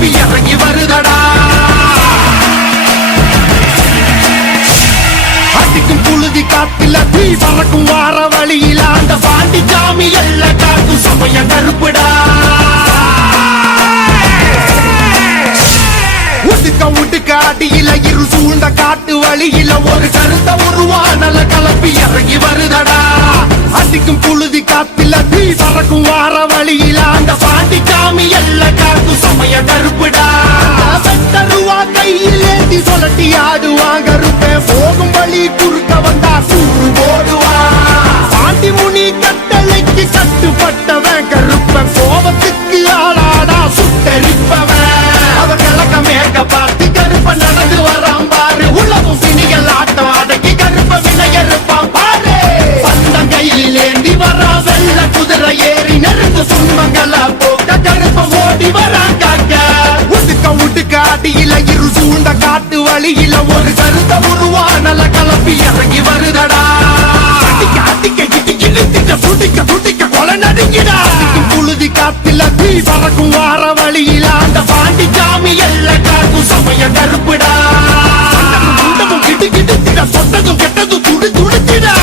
கிளப்பி இறங்கி வருதடா. அடிக்கும் புழுதி காத்துல தீ பறக்கும் வார வழியில அந்த பாண்டி சாமி எல்ல காக்கும் சமய கருப்புடா. உடுக்க அடியில இரு சூழ்ந்த காட்டு வழியில ஒரு கருத்த உருவானல கலப்பி இறங்கி வருதடா. அடிக்கும் புழுதி காத்துல தீ பறக்கும் வார வழியில அந்த பாண்டி சாமி எல்ல காக்கும் சமய கருப்புடா. வெட்டருவா கையில் ஏந்தி சொல்லட்டி ஆடுவாங்க கருப்பேன் போகும் வழி குறுக்க வந்தா சூறு போடுவா. பாண்டி முனி கட்டளைக்கு கட்டுப்பட்டவன் கருப்பன் கோபத்துக்கு ஆளாடா சுட்டரிப்பவன். அவ கிழக்க மேற்க பார்த்து கருப்ப நடந்து வரான் பாரு. உலகம் பிணிகள் ஆட்டம் அடக்கி கருப்ப வினையறுப்பான் பாரு. பந்தம் கையில் ஏந்தி வரா வெள்ள குதிரை ஏறி நெருங்கு துன்பங்களா போக்க கருப்ப ஓடி வரான் காக்க. உடுக்க அடியில இரு சூழ்ந்த காட்டு வழியில ஒரு கருத்த உருவானல கலப்பி இறங்கி வருதடா. துடிக்க கொலை நடுங்கிடா. புழுதி காத்துல தீ பறக்கும் வார வழியில அந்த பாண்டி சாமி எல்ல காக்கும் சமய கருப்புடா. கிட்டு சொட்டதும் கெட்டதும் துடிச்சிடா.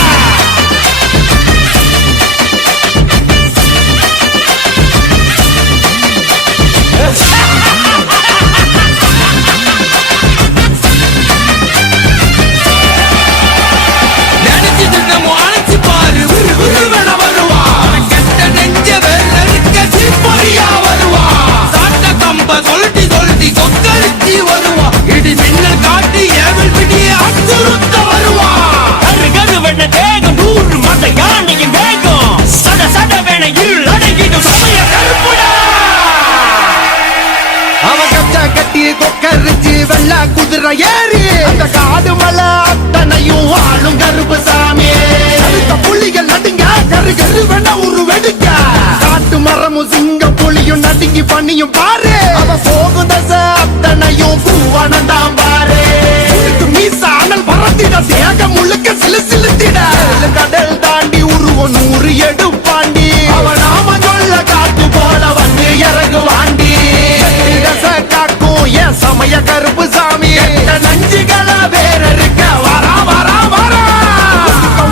வெள்ள குதிரை ஏறி அந்த காடு மலை அத்தனையும் ஆளும் கருப்பு சாமி. புலிகள் நடுங்க கரு கரு வேணா ஒரு வெடுக்க. காட்டு மரமும் சிங்க புலியும் நடுங்கி பண்ணியும் பாரு. அவ போகும் தசை அத்தனையும் பூவானந்தான் பாரு. மீசானல் பறந்திட தேகம் முழுக்க சிலுத்திட. கடல் தாண்டி உருவம் 100 எடுப்பாண்டி. அவன் நாம சொல்ல காட்டு போல வந்து இறங்குவாண்டி. காக்கும் என் சமய கருப்பு சாமி. நஞ்சுகள வேற இருக்க வரா வரா வரா.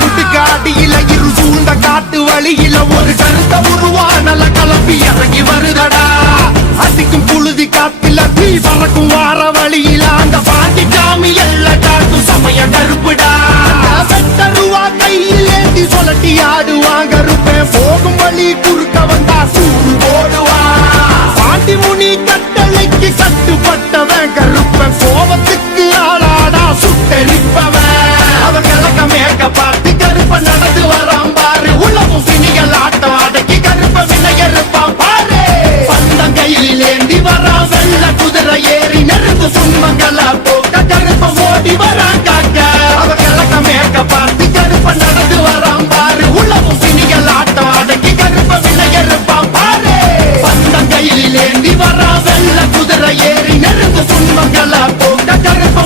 உடுக்க அடியில இரு சூழ்ந்த காட்டு வழியில ஒரு கருத்த உருவானல கலப்பி இறங்கி வருதடா. அடிக்கும் புழுதி காத்துல தீ பறக்கும் வார வழியில அந்த பாண்டி சாமி எல்ல காக்கும் சமய கருப்புடா. வெட்டருவா கையில் ஏந்தி சொல்லட்டி ஆடுவாங்க கருப்பேன் போகும் வழி குறுக்க வந்தா சூறு போடுவா. பாண்டி முனி கட்டளைக்கு கட்டுப்பட்டவன் கருப்பன் கோபத்துக்கு ஆளாடா சுட்டரிப்பவன். அவ கிழக்க மேற்க பார்த்து கருப்ப நடந்து வரான் பாரு. உலகம் பிணிகள் ஆட்டம் அடக்கி கருப்ப வினையறுப்பான் பாரு. பந்தம் கையில் ஏந்தி வரா வெள்ள குதிரை ஏறி நெருங்கு துன்பங்களா போக்க கருப்ப ஓடி வரான் காக்க. அவ கிழக்க மேற்க பார்த்து கருப்ப நடந்து வரான் பாரு. உலகம் பிணிகள் ஆட்டம் அடக்கி கருப்ப வினையறுப்பான் பாரு. பந்தம் கையில் ஏந்தி வரா வெள்ள குதிரை ஏறி நெருங்கு துன்பங்களா போக்க கருப்ப